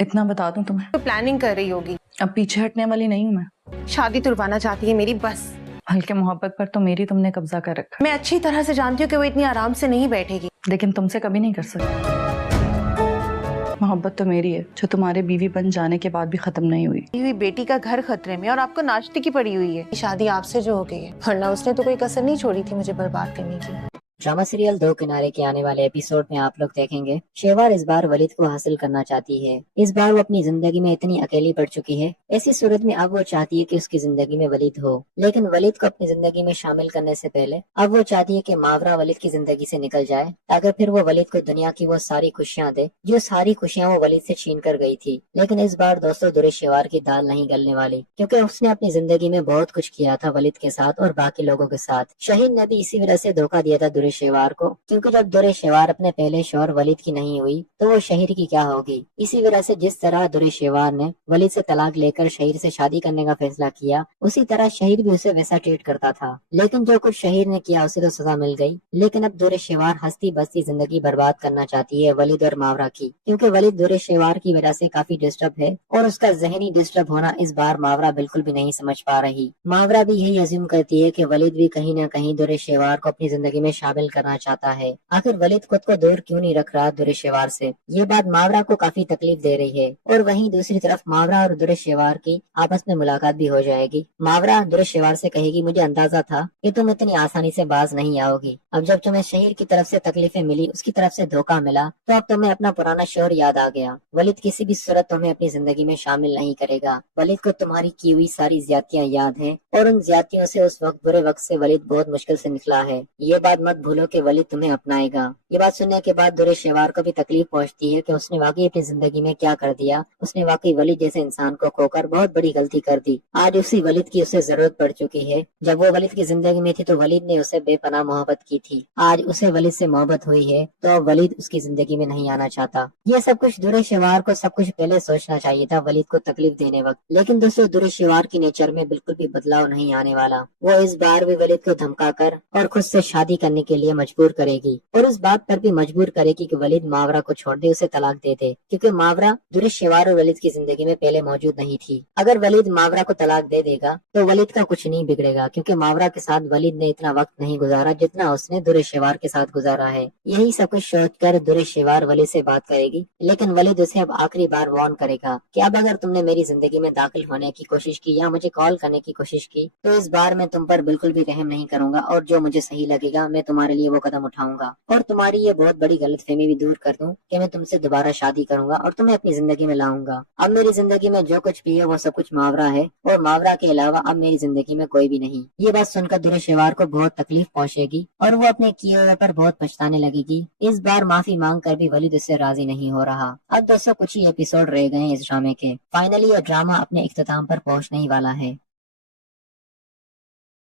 इतना बता दूं तुम्हें, तो प्लानिंग कर रही होगी। अब पीछे हटने वाली नहीं हूं मैं। शादी तुड़वाना चाहती है मेरी, बस। हल्के मोहब्बत पर तो मेरी तुमने कब्जा कर रखा, मैं अच्छी तरह से जानती हूँ कि वो इतनी आराम से नहीं बैठेगी। लेकिन तुमसे कभी नहीं कर सकती। मोहब्बत तो मेरी है, जो तुम्हारे बीवी बन जाने के बाद भी खत्म नहीं हुई। हुई बेटी का घर खतरे में और आपको नाचने की पड़ी हुई है। शादी आपसे जो हो गई है, वरना उसने तो कोई कसर नहीं छोड़ी थी मुझे बर्बाद करने की। ड्रामा सीरियल दो किनारे के आने वाले एपिसोड में आप लोग देखेंगे शेहवार इस बार वलीद को हासिल करना चाहती है। इस बार वो अपनी जिंदगी में इतनी अकेली पड़ चुकी है, ऐसी सूरत में अब वो चाहती है कि उसकी जिंदगी में वलीद हो। लेकिन वलीद को अपनी जिंदगी में शामिल करने से पहले अब वो चाहती है कि मावरा वलीद की जिंदगी से निकल जाए, ताकि फिर वो वलीद को दुनिया की वो सारी खुशियां दे जो सारी खुशियां वो वलीद से छीन कर गई थी। लेकिन इस बार दोस्तों दुरे शेहवार की दाल नहीं गलने वाली, क्योंकि उसने अपनी जिंदगी में बहुत कुछ किया था वलीद के साथ और बाकी लोगों के साथ। शहीन ने भी इसी वजह से धोखा दिया था दुरे शेहवार को, क्योंकि जब दुरे शेहवार अपने पहले शौहर वलीद की नहीं हुई तो वो शहीर की क्या होगी। इसी वजह से जिस तरह दुरे शेहवार ने वलीद से तलाक लेकर शहीर से शादी करने का फैसला किया, उसी तरह शहीर भी उसे वैसा ट्रीट करता था। लेकिन जो कुछ शहीर ने किया उसे तो सजा मिल गई। लेकिन अब दुरे शेहवार हंसती बसती जिंदगी बर्बाद करना चाहती है वलीद और मावरा की, क्योंकि वलीद दुरे शेहवार की वजह से काफी डिस्टर्ब है और उसका जहनी डिस्टर्ब होना इस बार मावरा बिल्कुल भी नहीं समझ पा रही। मावरा भी यही अज्यूम करती है कि वलीद भी कहीं न कहीं दुरे शेहवार को अपनी जिंदगी में शामिल करना चाहता है। आखिर वलीद खुद को दूर क्यों नहीं रख रहा दुरे शेहवार से, ये बात मावरा को काफी तकलीफ दे रही है। और वहीं दूसरी तरफ मावरा और दुरे शेहवार की आपस में मुलाकात भी हो जाएगी। मावरा दुरे शेहवार से कहेगी, मुझे अंदाजा था कि तुम इतनी आसानी से बाज नहीं आओगी। अब जब तुम्हें शहीर की तरफ से तकलीफें मिली, उसकी तरफ से धोखा मिला, तो अब तुम्हें अपना पुराना शौहर याद आ गया। वलीद किसी भी सूरत तुम्हें अपनी जिंदगी में शामिल नहीं करेगा। वलीद को तुम्हारी की हुई सारी ज्यादतियां याद हैं और उन ज्यादतियों से उस वक्त बुरे वक्त से वलीद बहुत मुश्किल से निकला है। ये बात मत भूलो कि वलीद तुम्हें अपनाएगा। ये बात सुनने के बाद दुरे शेहवार को भी तकलीफ पहुंचती है कि उसने वाकई अपनी जिंदगी में क्या कर दिया। उसने वाकई वलीद जैसे इंसान को खोकर बहुत बड़ी गलती कर दी। आज उसी वलीद की उसे जरूरत पड़ चुकी है। जब वो वलीद की जिंदगी में थी तो वलीद ने उसे बेपनाह मोहब्बत की थी। आज उसे वलीद से मोहब्बत हुई है तो अब वलीद उसकी जिंदगी में नहीं आना चाहता। ये सब कुछ दुरे शेहवार को सब कुछ पहले सोचना चाहिए था वलीद को तकलीफ देने वक्त। लेकिन दोस्तों दुरे शेहवार की नेचर में बिल्कुल भी बदलाव नहीं आने वाला। वो इस बार भी वलीद को धमका कर और खुद से शादी करने के लिए मजबूर करेगी और इस बात पर भी मजबूर करेगी कि वलीद मावरा को छोड़ दे, उसे तलाक दे दे, क्योंकि मावरा दुरे शेहवार और वलीद की जिंदगी में पहले मौजूद नहीं थी। अगर वलीद मावरा को तलाक दे देगा तो वलीद का कुछ नहीं बिगड़ेगा, क्योंकि मावरा के साथ वलीद ने इतना वक्त नहीं गुजारा जितना उसने दुरे शेहवार के साथ गुजारा है। यही सब कुछ सोच कर दुरे शेहवार वलीद से बात करेगी, लेकिन वलीद उसे अब आखिरी बार वार्न करेगा कि अब अगर तुमने मेरी जिंदगी में दाखिल होने की कोशिश की या मुझे कॉल करने की कोशिश की तो इस बार मैं तुम पर बिल्कुल भी रहम नहीं करूंगा और जो मुझे सही लगेगा मैं तुम्हारे लिए वो कदम उठाऊंगा और तुम्हारी ये बहुत बड़ी गलतफहमी भी दूर कर दूं कि मैं तुमसे दोबारा शादी करूंगा और तुम्हें अपनी जिंदगी में लाऊंगा। अब मेरी जिंदगी में जो कुछ भी है वो सब कुछ मावरा है और मावरा के अलावा अब मेरी जिंदगी में कोई भी नहीं। ये बात सुनकर दुरे शेहवार को बहुत तकलीफ पहुंचेगी और वो अपने किए हुए पर बहुत पछताने लगेगी। इस बार माफी मांग कर भी वलीद उससे राजी नहीं हो रहा। अब दोस्तों कुछ ही एपिसोड रह गए इस ड्रामे के। फाइनली ये ड्रामा अपने इख्तिताम पर पहुंचने ही वाला है।